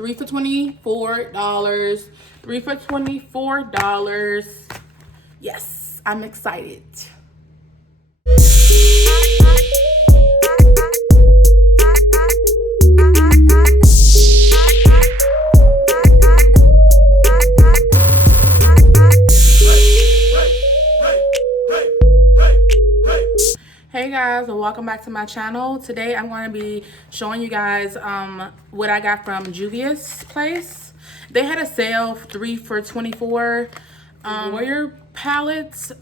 3 for $24. 3 for $24. Yes, I'm excited. Hey guys, and welcome back to my channel. Today I'm going to be showing you guys what I got from Juvia's place. They had a sale 3 for $24 warrior palettes.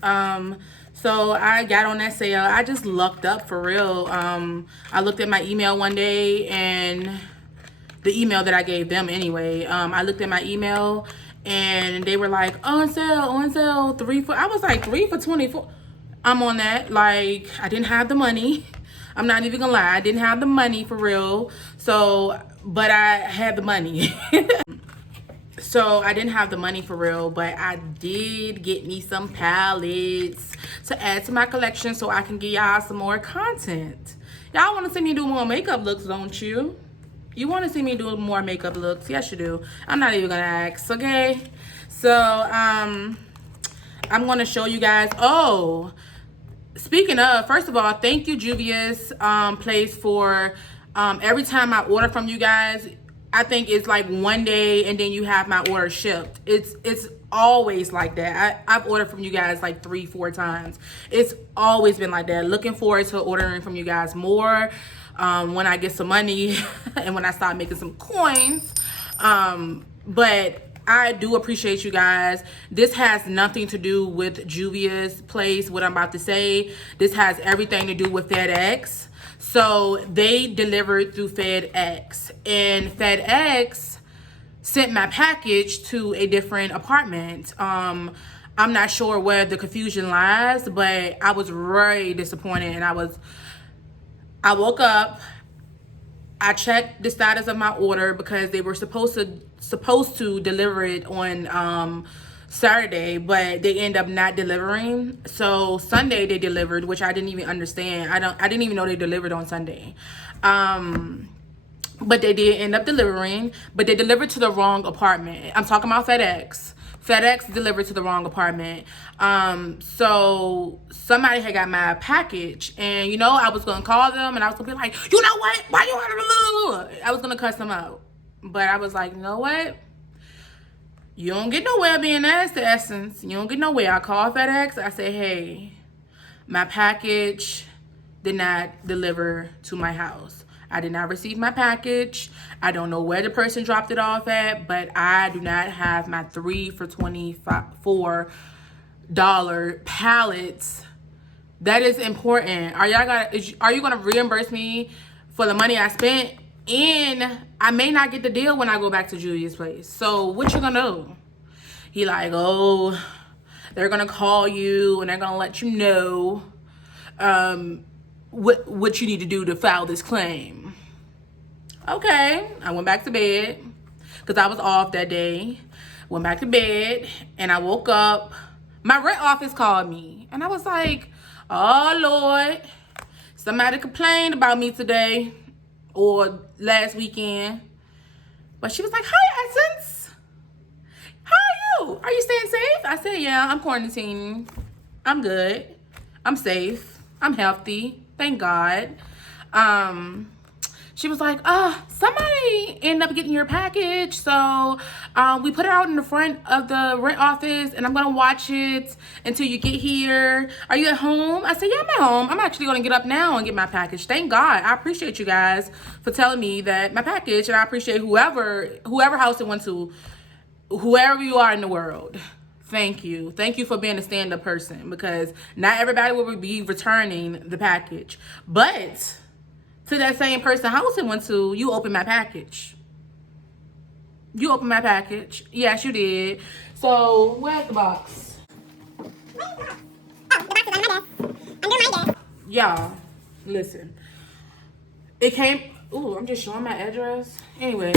So I got on that sale. I just lucked up for real. I looked at my email one day, and the email that I gave them anyway. I looked at my email and they were like, on sale, 3 for, I was like, 3 for $24. I'm on that. Like, I didn't have the money. I'm not even gonna lie, I didn't have the money for real. So, but I had the money. So I didn't have the money for real, but I did get me some palettes to add to my collection so I can give y'all some more content. Y'all want to see me do more makeup looks, don't you? You want to see me do more makeup looks? Yes, you do. I'm not even gonna ask, okay? So I'm gonna show you guys. Oh, speaking of, first of all, thank you, Juvia's place, for every time I order from you guys, I think it's like one day and then you have my order shipped. It's always like that. I've ordered from you guys like 3-4 times. It's always been like that. Looking forward to ordering from you guys more when I get some money and when I start making some coins. But I do appreciate you guys. This has nothing to do with Juvia's place, what I'm about to say. This has everything to do with FedEx. So they delivered through FedEx, and FedEx sent my package to a different apartment. I'm not sure where the confusion lies, but I was very disappointed, and I woke up, I checked the status of my order because they were supposed to deliver it on Saturday, but they end up not delivering. So Sunday they delivered, which I didn't even understand. I didn't even know they delivered on Sunday. But they did end up delivering, but they delivered to the wrong apartment. I'm talking about FedEx. FedEx delivered to the wrong apartment. So somebody had got my package, and you know, I was gonna call them and I was gonna be like, you know what? Why you want to? I was gonna cuss them out, but I was like, you know what? You don't get nowhere being nasty, Essence. You don't get nowhere. I called FedEx. I said, hey, my package did not deliver to my house. I did not receive my package. I don't know where the person dropped it off at, but I do not have my 3 for $24 palettes. That is important. Are you gonna reimburse me for the money I spent? And I may not get the deal when I go back to Julia's place. So what you gonna do? He like, oh, they're gonna call you and they're gonna let you know what you need to do to file this claim. Okay, I went back to bed because I was off that day. Went back to bed and I woke up. My rent office called me and I was like, oh Lord, somebody complained about me today or last weekend. But she was like, hi, Essence. How are you? Are you staying safe? I said, yeah, I'm quarantining. I'm good. I'm safe. I'm healthy. Thank God. She was like, somebody ended up getting your package. So we put it out in the front of the rent office and I'm going to watch it until you get here. Are you at home? I said, yeah, I'm at home. I'm actually going to get up now and get my package. Thank God. I appreciate you guys for telling me that my package, and I appreciate whoever house it went to, whoever you are in the world. Thank you. Thank you for being a stand-up person, because not everybody will be returning the package. But to that same person house it went to, you opened my package. You opened my package. Yes, you did. So, where's the box? The box is on my desk. Under my desk. Y'all, listen. It came... Ooh, I'm just showing my address. Anyway,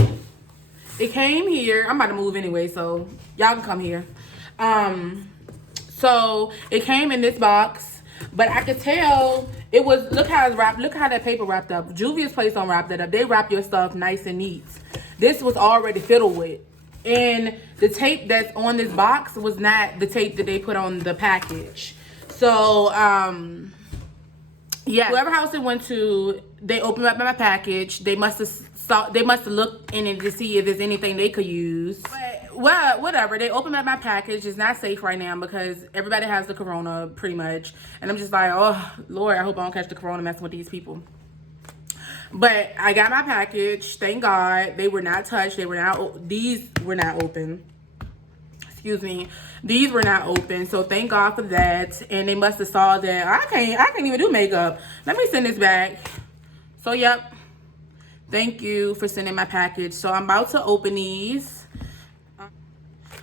it came here. I'm about to move anyway, so y'all can come here. So it came in this box, but I could tell it was, look how it's wrapped. Look how that paper wrapped up. Juvia's place don't wrap that up. They wrap your stuff nice and neat. This was already fiddled with. And the tape that's on this box was not the tape that they put on the package. So, yeah, whoever house it went to, they opened up my package. They must have looked in it to see if there's anything they could use. But, well, whatever. They opened up my package. It's not safe right now because everybody has the corona pretty much. And I'm just like, oh, Lord, I hope I don't catch the corona messing with these people. But I got my package. Thank God. They were not touched. These were not open. Excuse me. These were not open. So thank God for that. And they must have saw that I can't even do makeup. Let me send this back. So yep. Thank you for sending my package. So I'm about to open these.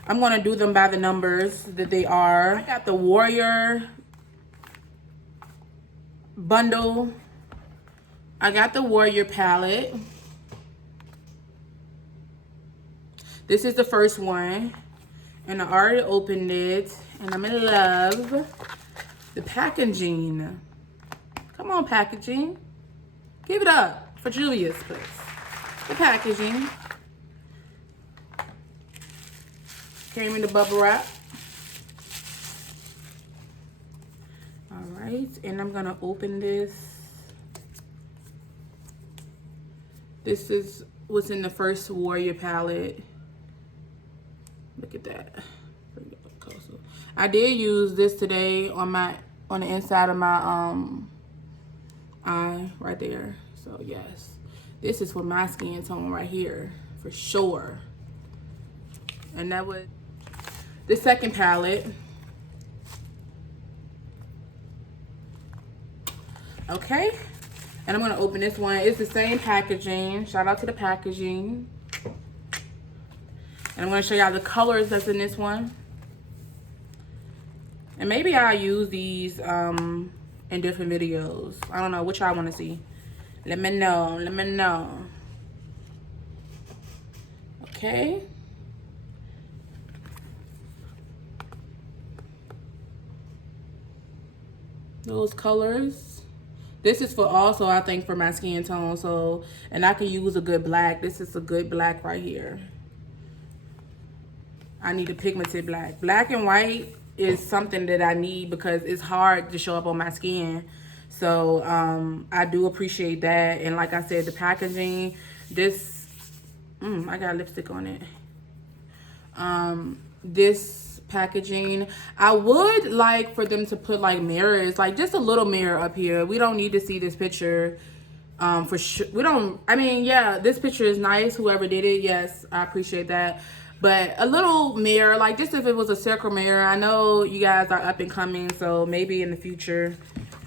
I'm going to do them by the numbers that they are. I got the Warrior bundle. I got the Warrior palette. This is the first one. And I already opened it. And I'm in love. The packaging. Come on, packaging. Give it up for Juvia's place. The packaging. Came in the bubble wrap. Alright. And I'm going to open this. This is what's in the first Warrior palette. Look at that. I did use this today on the inside of my eye right there. So yes, this is for my skin tone right here for sure. And that was the second palette. Okay. And I'm going to open this one. It's the same packaging. Shout out to the packaging. And I'm going to show y'all the colors that's in this one. And maybe I'll use these in different videos. I don't know what y'all want to see. Let me know. Let me know. Okay. Those colors. This is for also, I think, for my skin tone. So, and I can use a good black. This is a good black right here. I need a pigmented black. Black and white is something that I need because it's hard to show up on my skin. So, I do appreciate that. And like I said, the packaging, this, I got lipstick on it. This packaging, I would like for them to put like mirrors, like just a little mirror up here. We don't need to see this picture for sure. We don't, I mean, yeah, this picture is nice, whoever did it. Yes, I appreciate that. But a little mirror, like just if it was a circle mirror. I know you guys are up and coming, so maybe in the future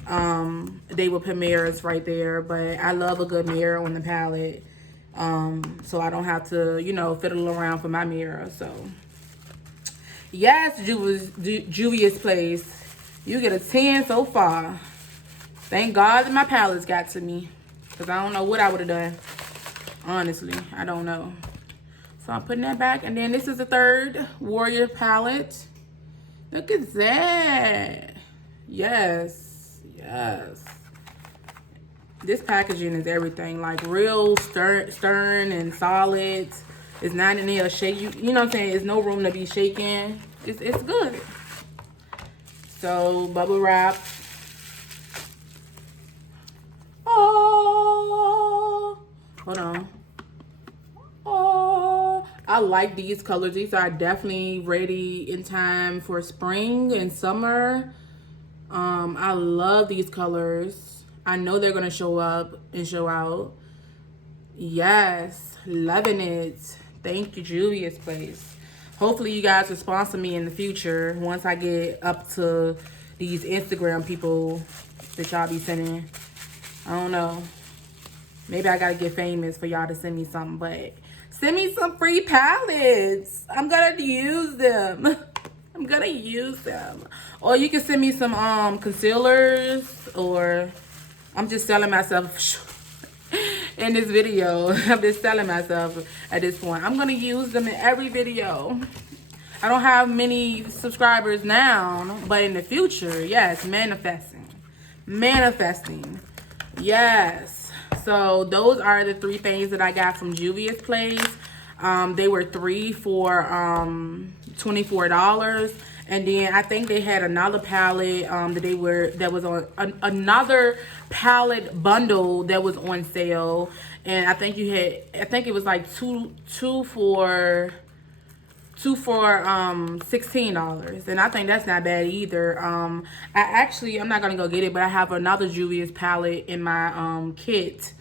they will put mirrors right there. But I love a good mirror on the palette, so I don't have to, you know, fiddle around for my mirror. So yes, Juvia's place. You get a 10 so far. Thank God that my palettes got to me. Because I don't know what I would have done. Honestly, I don't know. So I'm putting that back. And then this is the third Warrior palette. Look at that. Yes. Yes. This packaging is everything. Like real stern and solid. It's not in there shake. You know what I'm saying? There's no room to be shaking. It's good. So bubble wrap. Oh, hold on. Oh, I like these colors. These are definitely ready in time for spring and summer. I love these colors. I know they're gonna show up and show out. Yes, loving it. Thank you, Juvia's place. Hopefully you guys will sponsor me in the future once I get up to these Instagram people that y'all be sending. I don't know. Maybe I gotta get famous for y'all to send me something, but send me some free palettes. I'm gonna use them. I'm gonna use them. Or you can send me some concealers, or I'm just selling myself in this video. I'm just selling myself at this point. I'm gonna use them in every video. I don't have many subscribers now, but in the future, yes, manifesting. Yes. so those are the 3 things that I got from Juvia's place. They were 3 for $24. And then I think they had another palette that was on another palette bundle that was on sale. And I think it was like two for $16, and I think that's not bad either. I'm not gonna go get it, but I have another Juvia's palette in my kit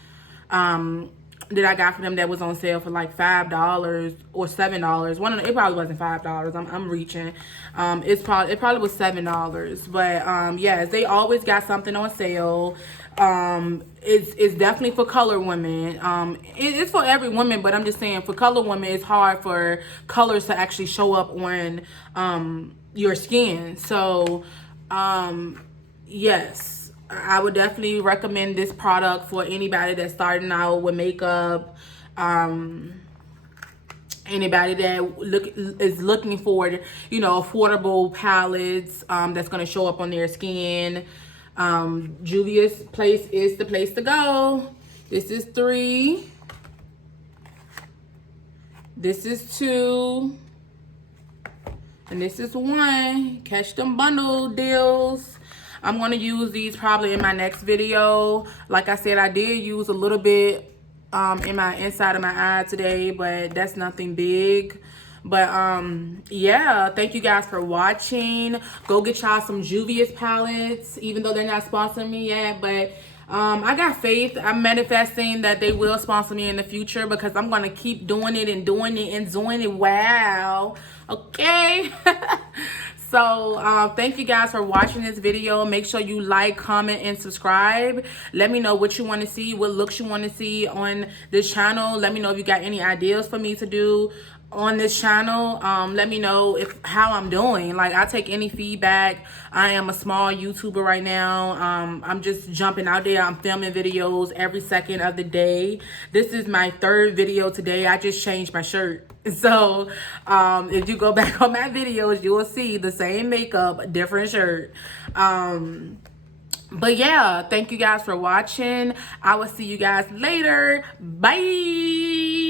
that I got for them that was on sale for like $5 or $7. It probably wasn't $5. I'm reaching. It probably was $7. But yes, they always got something on sale. It's definitely for color women. It's for every woman, but I'm just saying for color women, it's hard for colors to actually show up on your skin. So yes, I would definitely recommend this product for anybody that's starting out with makeup. Anybody that is looking for, affordable palettes that's going to show up on their skin. Juvia's place is the place to go. This is 3. This is 2. And this is 1. Catch them bundle deals. I'm going to use these probably in my next video. Like I said, I did use a little bit in my inside of my eye today, but that's nothing big. But yeah, thank you guys for watching. Go get y'all some Juvia's palettes, even though they're not sponsoring me yet. But I got faith. I'm manifesting that they will sponsor me in the future, because I'm going to keep doing it and doing it and doing it. Wow. Okay. So thank you guys for watching this video. Make sure you like, comment, and subscribe. Let me know what you want to see, what looks you want to see on this channel. Let me know if you got any ideas for me to do on this channel. Let me know how I'm doing. Like, I take any feedback. I am a small YouTuber right now. I'm just jumping out there. I'm filming videos every second of the day. This is my 3rd video today. I just changed my shirt. So if you go back on my videos, you will see the same makeup, different shirt. But yeah, thank you guys for watching. I will see you guys later. Bye.